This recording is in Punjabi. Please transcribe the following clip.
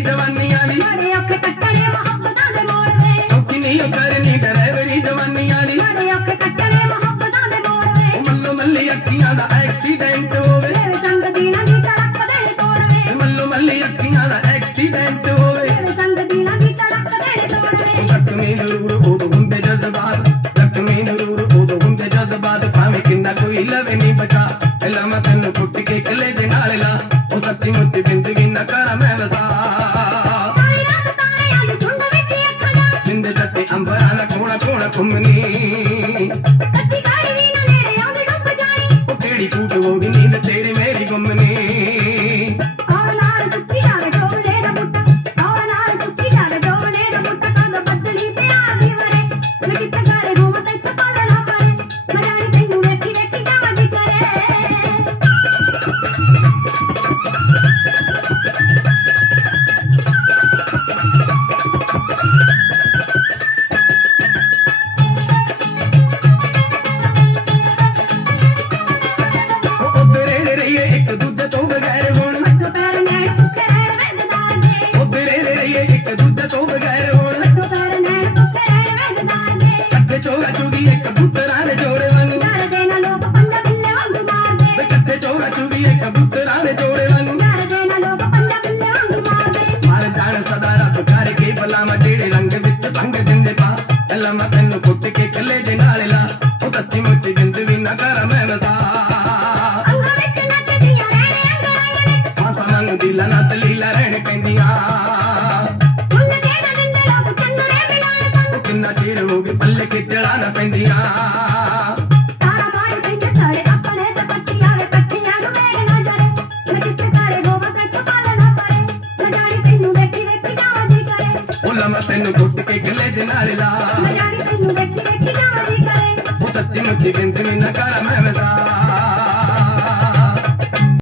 ਡਰਾਈਵਰੀ ਜਵਾਨੀਆਂ ਦੀ ਬੜੇ ਔਖੇ ਕੱਟਣੇ ਮੁਹੱਬਤਾਂ ਦੇ ਮੋੜ ਵੇ ਸੌਖੀ ਨਹੀਂ ਉਹ ਕਰਨੀ ਡਰਾਈਵਰੀ ਜਵਾਨੀਆਂ ਦੀ ਬੜੇ ਔਖੇ ਕੱਟਣੇ ਮੁਹੱਬਤਾਂ ਦੇ ਮੋੜ ਵੇ ਉਹ ਮੱਲੋ ਮੱਲੀ ਅੱਖੀਆਂ ਦਾ ਐਕਸੀਡੈਂਟ ਹੋਵੇ ਮੇਰੇ ਸੰਗ ਦੀਨਾ ਦੀ ਤੜਕ ਦੇ ਤੋੜ ਵੇ ਮੱਲੋ ਮੱਲੀ ਅੱਖੀਆਂ ਦਾ ਐਕਸੀਡੈਂਟ ਹੋਵੇ ਮੇਰੇ ਸੰਗ ਦੀਨਾ ਦੀ ਤੜਕ ਦੇ ਤੋੜ ਵੇ ਜ਼ਖਮੀ ਜ਼ਰੂਰ ਉਦੋਂ ਹੁੰਦੇ ਜਜ਼ਬਾਤ ਜ਼ਖਮੀ ਜ਼ਰੂਰ ਉਦੋਂ ਹੁੰਦੇ ਜਜ਼ਬਾਤ ਭਾਵੇਂ ਕਿੰਨਾ ਕੋਈ ਲਵੇ ਨਹੀਂ ਬਚਾ ਪਹਿਲਾਂ ਮੈਂ ਤੈਨੂੰ ਕੁੱਟ ਕੇ ਕੱਲੇ ਦੇ ਨਾਲ ਲਾ ਉਹ ਸੱਚੀ ਮੁੱਚੀ ਜ਼ਿੰਦਗੀ ਘੁੰਮਣੀ ਕੱਚੀ ਕਾੜੀ ਵੀ ਨਾ ਨੇੜੇ ਆਉਂਦੀ ਡੁੱਬ ਜਾਣੀ। ਉਹ ਕਿਹੜੀ ਕੂਟ ਹੋਗੀ ਨੀਂਦ ਤੇਰੀ ਇੱਕ ਕਬੂਤਰਾਂ ਦੇ ਜੋੜੇ ਵਾਂਗੂ ਡਰਦੇ ਨਾ ਲੋਕ ਪੰਜਾ ਬਿੱਲੇ ਵਾਂਗੂ ਮਾਰਦੇ। ਮਾਰ ਜਾਣ ਸਦਾ ਰੱਬ ਕਰਕੇ ਮੈਂ ਜਿਹੜੇ ਰੰਗ ਵਿੱਚ ਭੰਗ ਦਿੰਦੇ ਪਾ। ਪਹਿਲਾਂ ਮੈਂ ਤੈਨੂੰ ਕੁੱਟ ਕੇ ਕੱਲੇ ਦੇ ਨਾਲ ਲਾ। ਉਹ ਸੱਚੀ ਮੁੱਚੀ ਜ਼ਿੰਦਗੀ ਨਾ ਕਰ ਮੈਂ ਰਹਿਣੇ ਅੰਗਾਂ ਨੇ। ਨਾਲ ਤਲੀਲਾ ਰਹਿਣ ਪੈਂਦੀਆਂ। ਦੇ ਨਾ ਕਿੰਨਾ ਚਿਰ ਹੋ ਗਏ ਪੱਲੇ ਕਿ ਜੜਾ ਨਾ ਪੈਂਦੀਆਂ। ਉਹ ਲਮਾ ਤੈਨੂੰ ਕੁੱਟ ਕੇ ਕੱਲੇ ਦੇ ਨਾਲ ਲਾ। ਮੈਂ ਜਾਣੀ ਤੈਨੂੰ ਵੇਖੀ ਵੇਖੀ ਡਾਂਡੀ ਕਰੇ ਉਹ ਸੱਚੀ ਮੁੱਚੀ ਜ਼ਿੰਦਗੀ ਨਾ ਕਰ ਮੈਂ ਵਸਾ